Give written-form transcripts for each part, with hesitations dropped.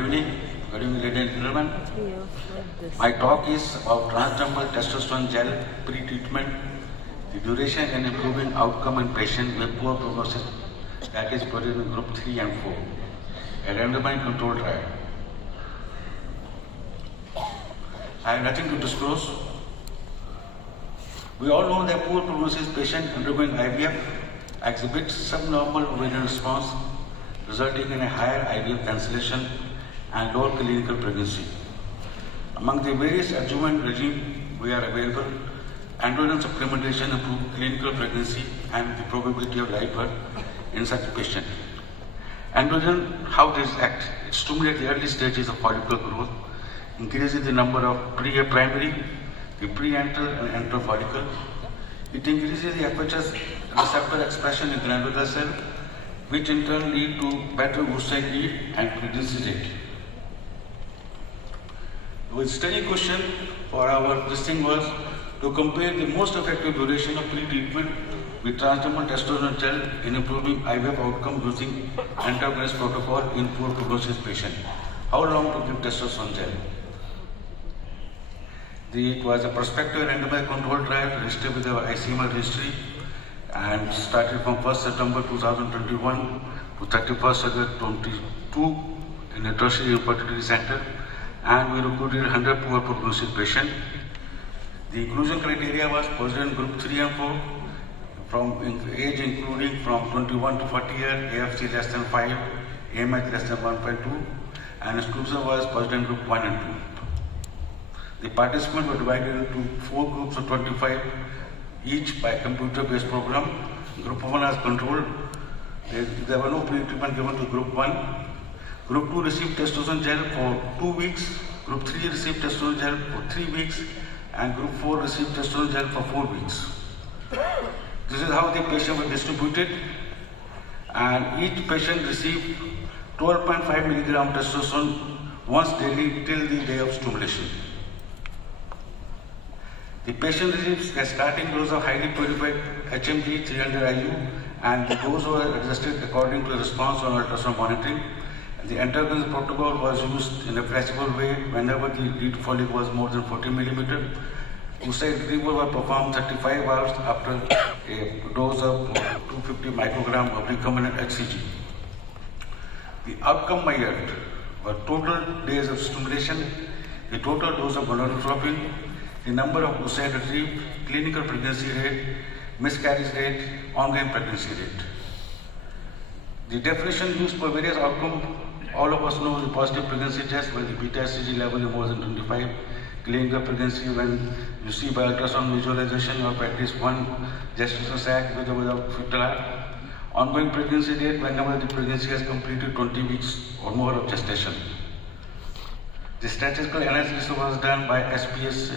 evening, ladies and gentlemen. My talk is about Transdermal Testosterone Gel pre-treatment, the duration and improving outcome in patients with poor prognosis, that is Poseidon Group 3 and 4, a randomized controlled trial. I have nothing to disclose. We all know that poor prognosis patient undergoing IVF exhibits subnormal ovarian response, resulting in a higher IVF cancellation and lower clinical pregnancy. Among the various adjuvant regimes we are available, androgen supplementation improves clinical pregnancy and the probability of live birth in such a patient. Androgen, how does it act? It stimulates the early stages of follicle growth, increases the number of primary, the pre-antral and antral follicle. It increases the FHS receptor expression in glandular cell, which in turn lead to better oocyte yield and pregnancy rate. The study question for our listing was to compare the most effective duration of pre-treatment with Transdermal Testosterone Gel in improving IVF outcome using antagonist protocol in poor prognosis patient. How long to give testosterone gel? It was a prospective randomized controlled trial registered with the ICMR registry and started from 1st September 2021 to 31st August 2022 in a tertiary fertility center, and we recruited 100 poor prognosis patients. The inclusion criteria was Poseidon Group 3 and 4, from age including from 21 to 40 years, AFC less than 5, AMH less than 1.2, and exclusion was Poseidon Group 1 and 2. The participants were divided into 4 groups of 25 each by computer-based program. Group 1 was controlled. There were no pre-treatment given to Group 1. Group 2 received testosterone gel for 2 weeks. Group 3 received testosterone gel for 3 weeks. And Group 4 received testosterone gel for 4 weeks. This is how the patients were distributed. And each patient received 12.5 milligram testosterone once daily till the day of stimulation. The patient receives a starting dose of highly purified HMG 300 IU, and the dose was adjusted according to the response on ultrasound monitoring. The antagonist protocol was used in a flexible way whenever the lead follicle was more than 40 millimeter. Oocyte retrieval was performed 35 hours after a dose of 250 microgram of recombinant HCG. The outcome measured were total days of stimulation, the total dose of gonadotropin, the number of oocyte retrieved, clinical pregnancy rate, miscarriage rate, ongoing pregnancy rate. The definition used for various outcomes, all of us know the positive pregnancy test where the beta HCG level is more than 25, clinical pregnancy when you see by ultrasound visualization of at least one gestational sac with or without fetal heart, ongoing pregnancy rate whenever the pregnancy has completed 20 weeks or more of gestation. The statistical analysis was done by SPS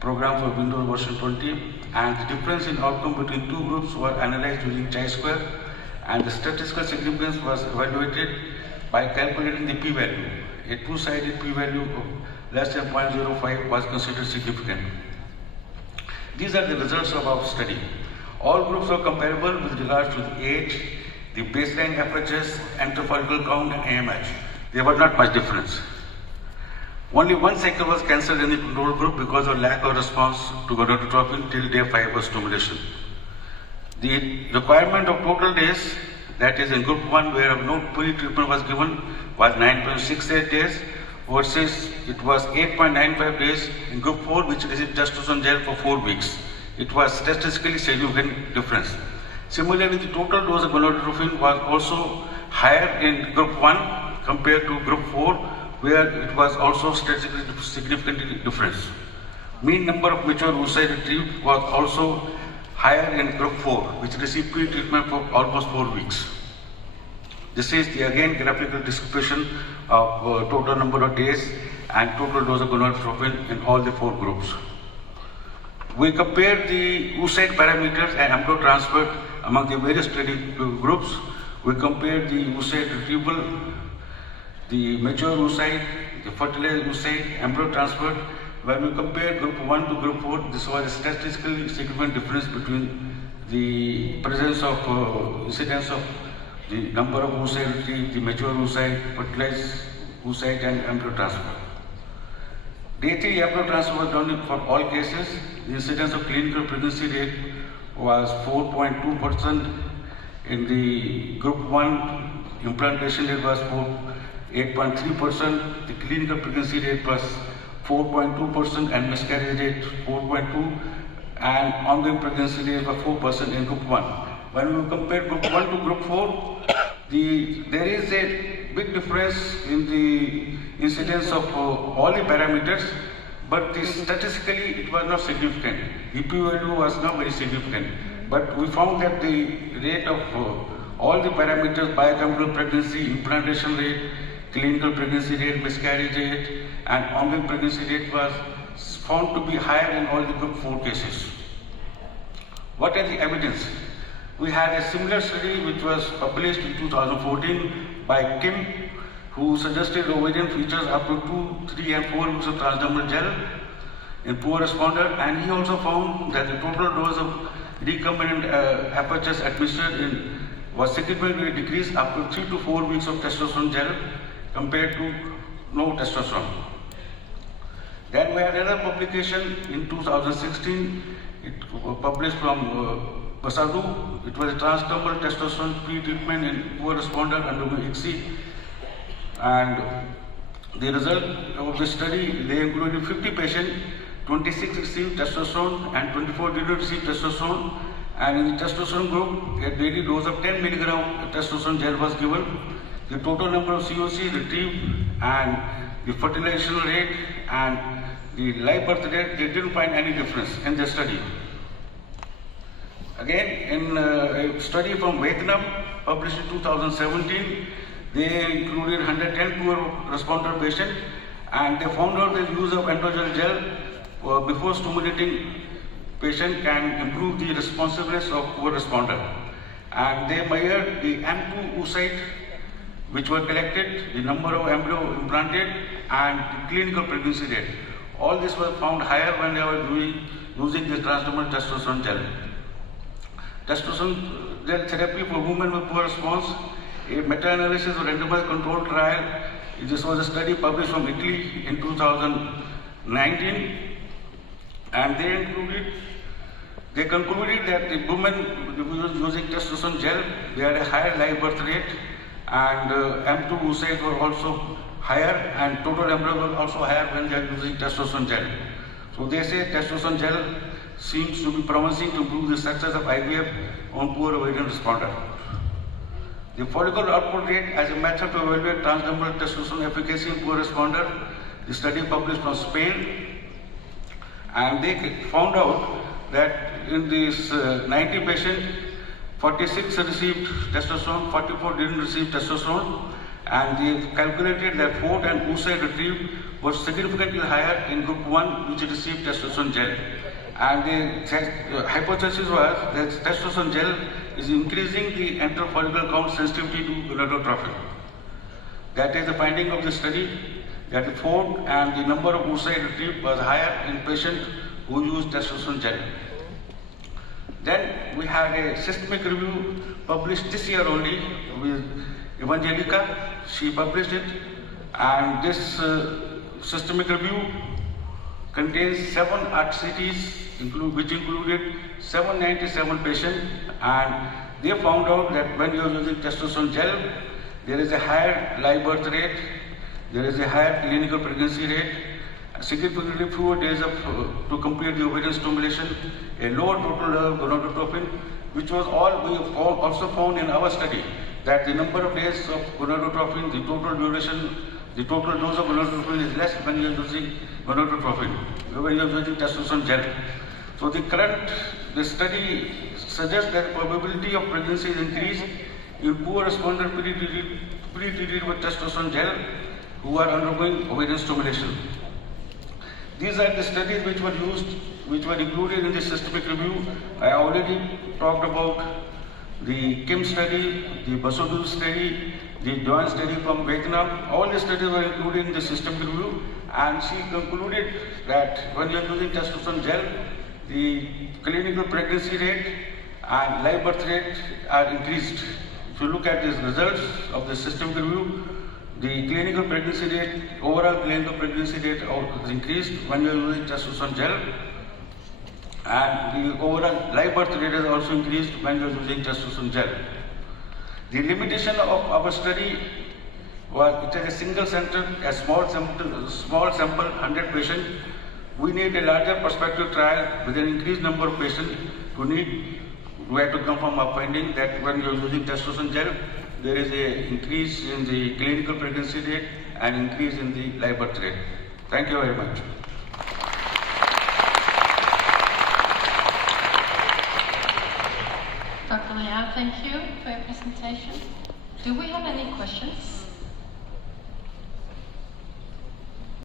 program for Windows version 20, and the difference in outcome between two groups were analyzed using chi-square, and the statistical significance was evaluated by calculating the p-value. A two-sided p-value of less than 0.05 was considered significant. These are the results of our study. All groups were comparable with regards to the age, the baseline FHS, antral follicle count, and AMH. There was not much difference. Only one cycle was cancelled in the control group because of lack of response to gonadotropin till day 5 of stimulation. The requirement of total days, that is in group 1 where no pre-treatment was given, was 9.68 days versus it was 8.95 days in group 4 which received testosterone gel for 4 weeks. It was statistically significant difference. Similarly, the total dose of gonadotropin was also higher in group 1 compared to group 4 where it was also statistically significantly different. Mean number of mature oocyte retrieved was also higher in group 4, which received pre-treatment for almost 4 weeks. This is the again graphical description of total number of days and total dose of gonadotropin in all the 4 groups. We compared the oocyte parameters and embryo transfer among the various study groups. We compared the oocyte retrieval, the mature oocyte, the fertilized oocyte, embryo transfer. When we compared group 1 to group 4, this was a statistically significant difference between the presence of incidence of the number of oocyte retrieved, the mature oocyte, fertilized oocyte and embryo transfer. Day 3 embryo transfer was done for all cases. The incidence of clinical pregnancy rate was 4.2%. In the group 1, implantation rate was 8.3%. The clinical pregnancy rate was 4.2% and miscarriage rate 4.2%, and ongoing pregnancy rate was 4% in group 1. When we compare group 1 to group 4, there is a big difference in the incidence of all the parameters, but statistically it was not significant. The p-value was not very significant, but we found that the rate of all the parameters, biochemical pregnancy, implantation rate, clinical pregnancy rate, miscarriage rate, and ongoing pregnancy rate was found to be higher in all the group 4 cases. What are the evidence? We had a similar study which was published in 2014 by Kim, who suggested ovarian features up to 2, 3 and 4 weeks of transdermal gel in poor responder, and he also found that the total dose of recombinant FHS administered was significantly decreased up to 3 to 4 weeks of testosterone gel compared to no testosterone. Then we had another publication in 2016, it was published from Poseidon. It was a transdermal testosterone pre-treatment in poor responder undergoing ICSI, and the result of the study, they included 50 patients, 26 received testosterone and 24 did not receive testosterone, and in the testosterone group, a daily dose of 10 mg testosterone gel was given. The total number of COC retrieved and the fertilization rate and the live birth rate, they didn't find any difference in the study. Again, in a study from Vietnam, published in 2017, they included 110 poor responder patients, and they found out the use of androgen gel before stimulating patient can improve the responsiveness of poor responder. And they measured the M2 oocyte which were collected, the number of embryo implanted, and the clinical pregnancy rate. All this was found higher when they were using the transdermal testosterone gel. Testosterone gel therapy for women with poor response, a meta-analysis of randomized controlled trial. This was a study published from Italy in 2019, and they concluded that the women using testosterone gel, they had a higher live birth rate, and M2 oocytes were also higher, and total embryo was also higher when they are using testosterone gel. So they say testosterone gel seems to be promising to improve the success of IVF on poor ovarian responder. The follicle output rate as a method to evaluate transdermal testosterone efficacy in poor responder, the study published from Spain, and they found out that in these 90 patients, 46 received testosterone, 44 didn't receive testosterone, and they calculated that FORT and oocyte retrieved was significantly higher in group 1 which received testosterone gel. And the hypothesis was that testosterone gel is increasing the enteral follicle count sensitivity to gonadotropin. That is the finding of the study, that the FORT and the number of oocyte retrieved was higher in patients who used testosterone gel. Then we had a systemic review published this year only with Evangelica. She published it, and this systemic review contains 7 RCTs, which included 797 patients, and they found out that when you are using testosterone gel, there is a higher live birth rate, there is a higher clinical pregnancy rate, significantly fewer days to complete the ovarian stimulation, a lower total level of gonadotropin, which was all we also found in our study, that the number of days of gonadotropin, the total duration, the total dose of gonadotropin is less when you are using gonadotropin, when you are using testosterone gel. So the study suggests that the probability of pregnancy is increased in poor responder pre-treated with testosterone gel who are undergoing ovarian stimulation. These are the studies which were included in the systemic review. I already talked about the Kim study, the Poseidon study, the joint study from Vietnam. All the studies were included in the systemic review, and she concluded that when you are using testosterone gel, the clinical pregnancy rate and live birth rate are increased. If you look at the results of the systemic review, The clinical pregnancy rate, overall clinical pregnancy rate is increased when you are using testosterone gel, and the overall live birth rate is also increased when you are using testosterone gel. The limitation of our study was it is a single center, a small sample, 100 patients. We need a larger prospective trial with an increased number of patients we have to confirm our finding that when you are using testosterone gel, there is an increase in the clinical pregnancy rate and increase in the live birth rate. Thank you very much. Dr. Mayal, thank you for your presentation. Do we have any questions?